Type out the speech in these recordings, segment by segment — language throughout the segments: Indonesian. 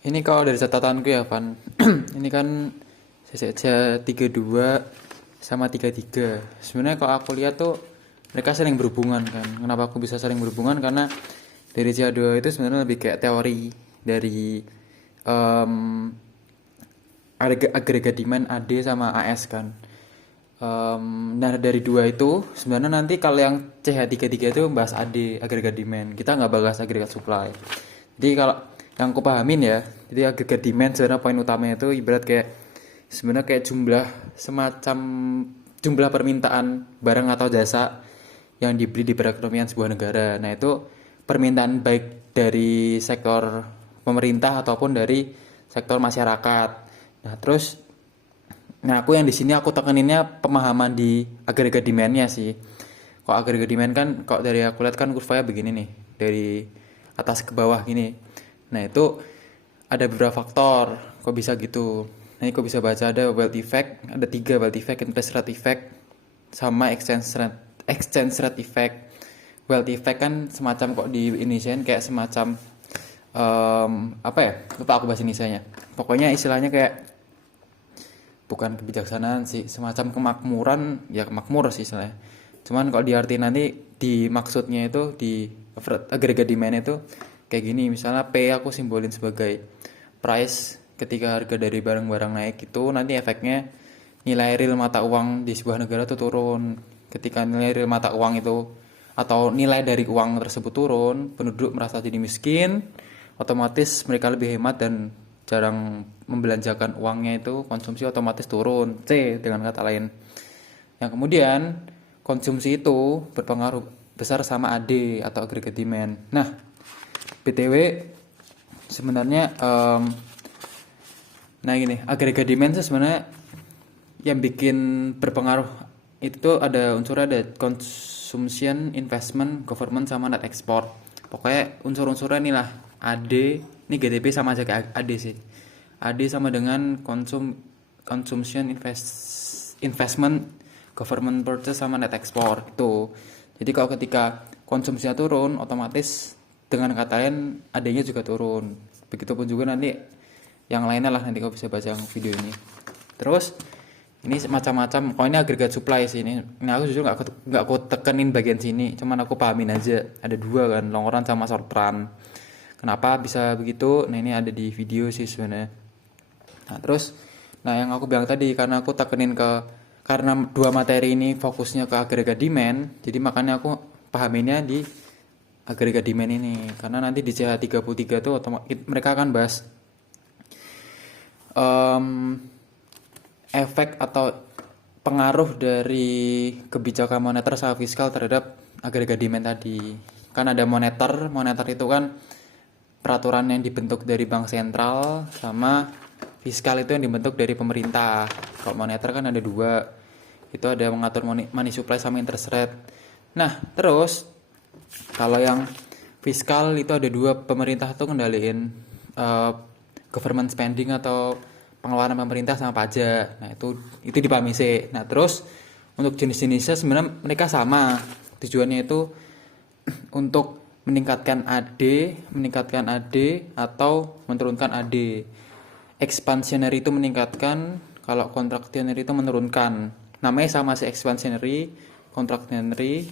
Ini kalau dari catatanku ya, Van. Ini kan CCC 32 sama 33. Sebenarnya kalau aku lihat tuh mereka sering berhubungan kan. Kenapa aku bisa sering berhubungan? Karena dari CA2 itu sebenarnya lebih kayak teori dari em, agregat demand AD sama AS kan. Nah dari dua itu sebenarnya nanti kalau yang CH33 itu bahas AD agregat demand, kita nggak bahas agregat supply. Jadi kalau yang aku pahamin ya, jadi agregat demand sebenarnya poin utamanya itu ibarat kayak sebenarnya kayak semacam jumlah permintaan barang atau jasa yang dibeli di perekonomian sebuah negara. Nah itu permintaan baik dari sektor pemerintah ataupun dari sektor masyarakat. Nah terus Nah, aku yang di sini aku tekeninnya pemahaman di agregat demand-nya sih. Kalau agregat demand kan, kalau dari aku lihat kan kurvanya begini nih, dari atas ke bawah gini. Nah, itu ada beberapa faktor, kok bisa gitu. Nah, ini kok bisa baca ada wealth effect, ada tiga wealth effect, interest rate effect, sama exchange rate effect. Wealth effect kan semacam kok di Indonesia kayak semacam apa ya? Lupa aku bahasa Indonesianya. Pokoknya istilahnya kayak bukan kebijaksanaan sih, semacam kemakmuran, ya kemakmur sih istilahnya. Cuman kalau diarti nanti di maksudnya itu di agregat demand itu kayak gini, misalnya P aku simbolin sebagai price ketika harga dari barang-barang naik itu nanti efeknya nilai real mata uang di sebuah negara itu turun. Ketika nilai real mata uang itu atau nilai dari uang tersebut turun, penduduk merasa jadi miskin, otomatis mereka lebih hemat dan jarang membelanjakan uangnya itu konsumsi otomatis turun. C dengan kata lain. Yang kemudian konsumsi itu berpengaruh besar sama AD atau aggregate demand. Nah, BTW sebenarnya nah gini, aggregate demand itu sebenarnya yang bikin berpengaruh itu ada unsur ada consumption, investment, government sama net export. Pokoknya unsur-unsurnya inilah AD, ini GDP sama aja kayak AD sih. AD sama dengan consumption, investment, government purchase sama net export itu. Jadi kalau ketika konsumsinya turun, otomatis dengan kata lain AD-nya juga turun. Begitupun juga nanti yang lainnya lah, nanti kau bisa baca video ini. Terus ini macam-macam. Kalau ini agregat supply sih ini. Ini aku jujur nggak aku tekenin bagian sini. Cuman aku pahamin aja. Ada dua kan, long run sama short run. Kenapa bisa begitu? Nah ini ada di video sih sebenarnya. Nah terus, nah yang aku bilang tadi karena aku tekenin karena dua materi ini fokusnya ke agregat demand, jadi makanya aku pahaminnya di agregat demand ini. Karena nanti di CH33 tuh mereka akan bahas efek atau pengaruh dari kebijakan moneter sama fiskal terhadap agregat demand tadi. Kan ada moneter itu kan peraturan yang dibentuk dari bank sentral, sama fiskal itu yang dibentuk dari pemerintah. Kalau moneter kan ada dua, itu ada mengatur money supply sama interest rate. Nah terus kalau yang fiskal itu ada dua, pemerintah tuh kendaliin government spending atau pengeluaran pemerintah sama pajak. Nah itu dipahami sih. Nah terus untuk jenis-jenisnya sebenarnya mereka sama, tujuannya itu untuk meningkatkan AD atau menurunkan AD. Expansionary itu meningkatkan, kalau contractionary itu menurunkan. Namanya sama sih, expansionary, contractionary.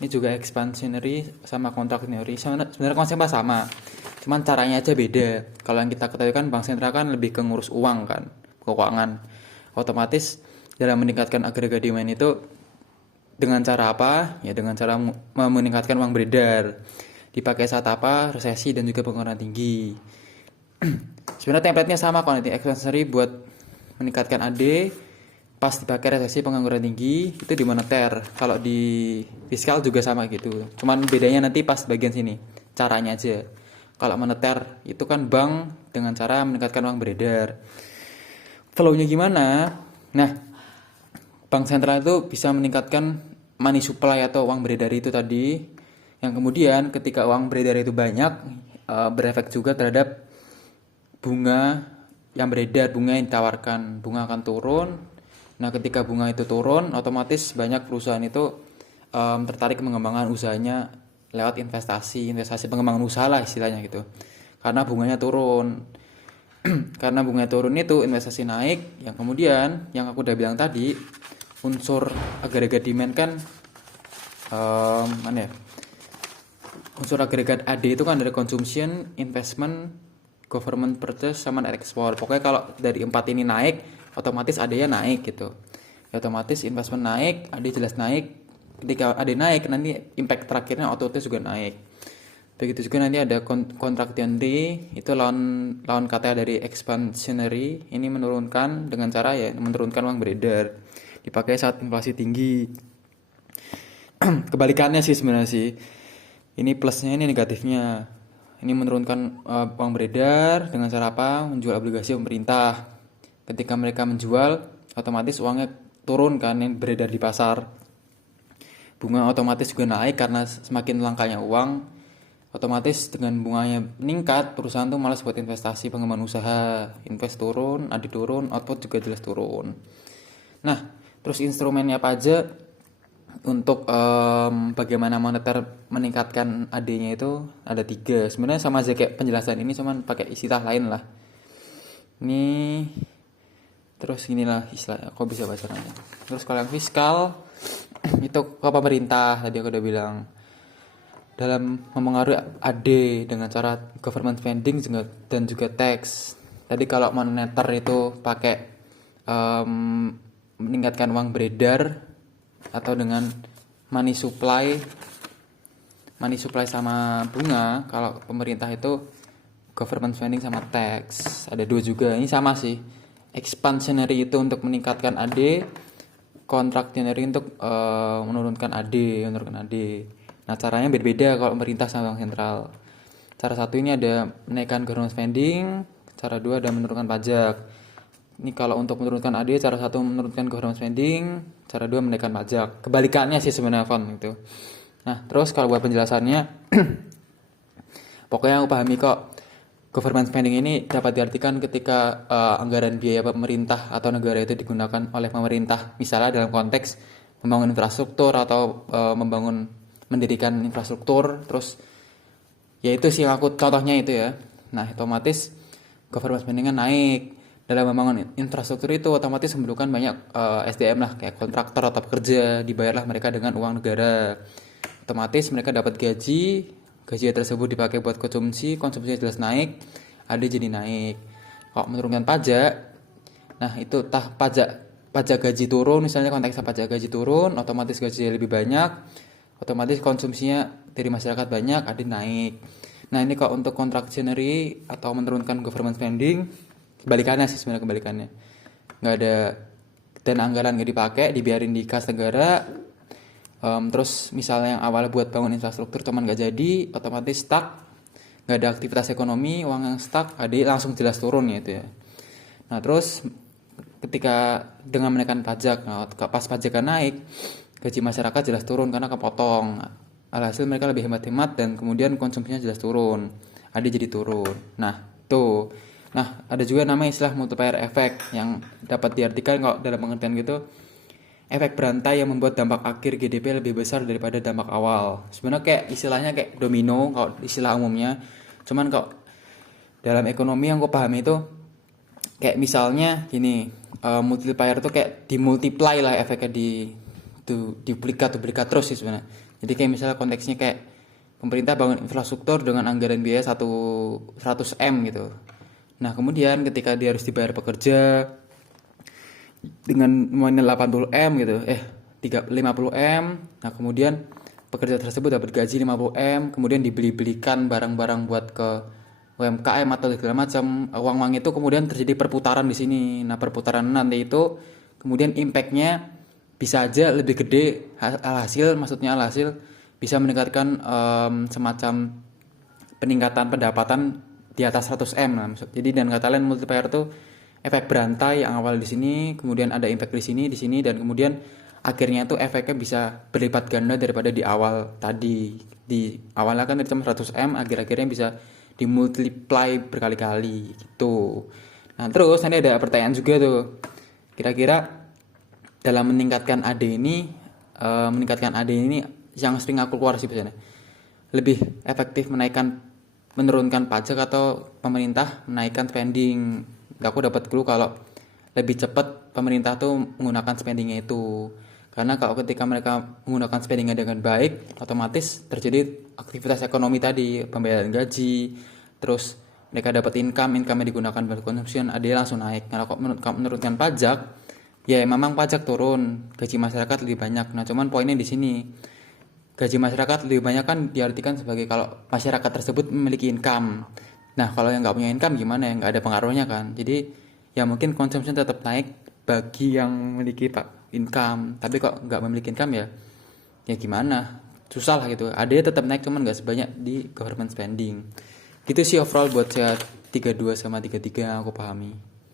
Ini juga expansionary sama contractionary. Sebenarnya konsepnya sama, cuman caranya aja beda. Kalau yang kita ketahui kan bank sentral kan lebih ke ngurus uang kan, keuangan. Otomatis dalam meningkatkan agregat demand itu dengan cara apa? Ya dengan cara meningkatkan uang beredar. Dipakai saat apa? Resesi dan juga pengeluaran tinggi. Sebenarnya template-nya sama kalau nanti expansionary buat meningkatkan AD, pas dipakai resesi pengangguran tinggi itu di moneter. Kalau di fiskal juga sama gitu. Cuman bedanya nanti pas bagian sini, caranya aja. Kalau moneter itu kan bank dengan cara meningkatkan uang beredar. Flow-nya gimana? Nah, bank sentral itu bisa meningkatkan money supply atau uang beredar itu tadi. Yang kemudian ketika uang beredar itu banyak, berefek juga terhadap bunga yang beredar, bunga yang ditawarkan, bunga akan turun. Nah ketika bunga itu turun, otomatis banyak perusahaan itu tertarik mengembangkan usahanya lewat investasi pengembangan usaha lah istilahnya gitu. karena bunganya turun. Karena bunganya turun itu investasi naik, yang kemudian yang aku udah bilang tadi, unsur agregat demand kan mana ya? Unsur agregat AD itu kan dari consumption, investment, government purchase, sama net export. Pokoknya kalau dari 4 ini naik, otomatis AD-nya naik gitu. Ya, otomatis investment naik, AD jelas naik. Ketika AD naik, nanti impact terakhirnya otomatis juga naik. Begitu juga nanti ada contractionary, itu lawan kata dari expansionary. Ini menurunkan dengan cara ya menurunkan uang beredar, dipakai saat inflasi tinggi. Kebalikannya sih sebenarnya sih. Ini plusnya, ini negatifnya. Ini menurunkan uang beredar dengan cara apa? Menjual obligasi pemerintah. Ketika mereka menjual, otomatis uangnya turun kan yang beredar di pasar. Bunga otomatis juga naik karena semakin langkanya uang. Otomatis dengan bunganya meningkat, perusahaan tuh malas buat investasi, pengembangan usaha. Invest turun, AD turun, output juga jelas turun. Nah, terus instrumennya apa aja untuk bagaimana moneter meningkatkan AD-nya itu ada 3. Sebenarnya sama aja kayak penjelasan ini, cuman pakai istilah lain lah. Ini terus inilah istilahnya, kok bisa baca namanya. Terus kalau yang fiskal itu ke pemerintah, tadi aku udah bilang, dalam mempengaruhi AD dengan cara government spending dan juga tax. Tadi kalau moneter itu pakai meningkatkan uang beredar atau dengan money supply sama bunga. Kalau pemerintah itu government spending sama tax. Ada 2 juga. Ini sama sih. Expansionary itu untuk meningkatkan AD, contractionary untuk menurunkan AD. Nah, caranya beda-beda kalau pemerintah sama bank sentral. Cara satu ini ada menaikkan government spending, cara 2 ada menurunkan pajak. Ini kalau untuk menurunkan AD, cara 1 menurunkan government spending, cara 2 menaikkan pajak. Kebalikannya sih sebenarnya gitu. Nah, terus kalau buat penjelasannya, pokoknya aku pahami kok, government spending ini dapat diartikan ketika anggaran biaya pemerintah atau negara itu digunakan oleh pemerintah, misalnya dalam konteks membangun infrastruktur atau mendirikan infrastruktur, terus ya itu sih aku contohnya itu ya. Nah, otomatis government spending-nya naik. Dalam membangun infrastruktur itu otomatis memerlukan banyak SDM lah, kayak kontraktor atau pekerja, dibayarlah mereka dengan uang negara. Otomatis mereka dapat gaji tersebut dipakai buat konsumsinya jelas naik, AD jadi naik. Kalau menurunkan pajak, nah itu pajak gaji turun, misalnya konteksnya pajak gaji turun, otomatis gajinya lebih banyak, otomatis konsumsinya dari masyarakat banyak, AD naik. Nah, ini kalau untuk contractionary atau menurunkan government spending, kebalikannya sih sebenarnya, kebalikannya. Nggak ada dana anggaran nggak dipakai, dibiarin di kas negara. Terus misalnya yang awalnya buat bangun infrastruktur cuman nggak jadi, otomatis stuck, nggak ada aktivitas ekonomi, uang yang stuck, AD langsung jelas turun gitu ya. Nah, terus ketika dengan menaikkan pajak, pas pajaknya naik, gaji masyarakat jelas turun karena kepotong. Alhasil mereka lebih hemat-hemat dan kemudian konsumsinya jelas turun, AD jadi turun. Nah, tuh. Nah, ada juga namanya istilah multiplier effect yang dapat diartikan kalau dalam pengertian gitu, efek berantai yang membuat dampak akhir GDP lebih besar daripada dampak awal. Sebenarnya kayak istilahnya kayak domino kalau istilah umumnya. Cuman kalau dalam ekonomi yang gue pahami itu kayak misalnya gini, multiplier itu kayak dimultiply lah efeknya, duplikat terus sih sebenarnya. Jadi kayak misalnya konteksnya kayak pemerintah bangun infrastruktur dengan anggaran biaya 100 M gitu. Nah, kemudian ketika dia harus dibayar pekerja dengan nominal 80 M gitu, 50 M. Nah, kemudian pekerja tersebut dapat gaji 50 M, kemudian dibelikan barang-barang buat ke UMKM atau segala macam. Uang-uang itu kemudian terjadi perputaran di sini. Nah, perputaran nanti itu kemudian impact-nya bisa aja lebih gede, alhasil bisa meningkatkan semacam peningkatan pendapatan di atas 100 M lah. Jadi dan kata lain multiplier itu efek berantai yang awal di sini, kemudian ada impact di sini dan kemudian akhirnya tuh efeknya bisa berlipat ganda daripada di awal tadi. Di awalnya kan cuma 100 M, akhir-akhirnya bisa dimultiply berkali-kali gitu. Nah, terus nanti ada pertanyaan juga tuh. Kira-kira dalam meningkatkan AD ini yang sering aku keluar sih biasanya, lebih efektif menaikkan menurunkan pajak atau pemerintah menaikkan spending. Aku dapat clue kalau lebih cepat pemerintah tuh menggunakan spendingnya itu. Karena kalau ketika mereka menggunakan spendingnya dengan baik, otomatis terjadi aktivitas ekonomi tadi, pembayaran gaji, terus mereka dapat income yang digunakan buat konsumsi, ada langsung naik. Nah, kalau menurunkan pajak, ya memang pajak turun, gaji masyarakat lebih banyak. Nah, cuman poinnya di sini, gaji masyarakat lebih banyak kan diartikan sebagai kalau masyarakat tersebut memiliki income. Nah, kalau yang nggak punya income gimana ya? Nggak ada pengaruhnya kan. Jadi, ya mungkin konsumsi tetap naik bagi yang memiliki income. Tapi kok nggak memiliki income ya gimana? Susah lah gitu. Ada tetap naik cuman nggak sebanyak di government spending. Gitu sih overall buat saya 32 sama 33 yang aku pahami.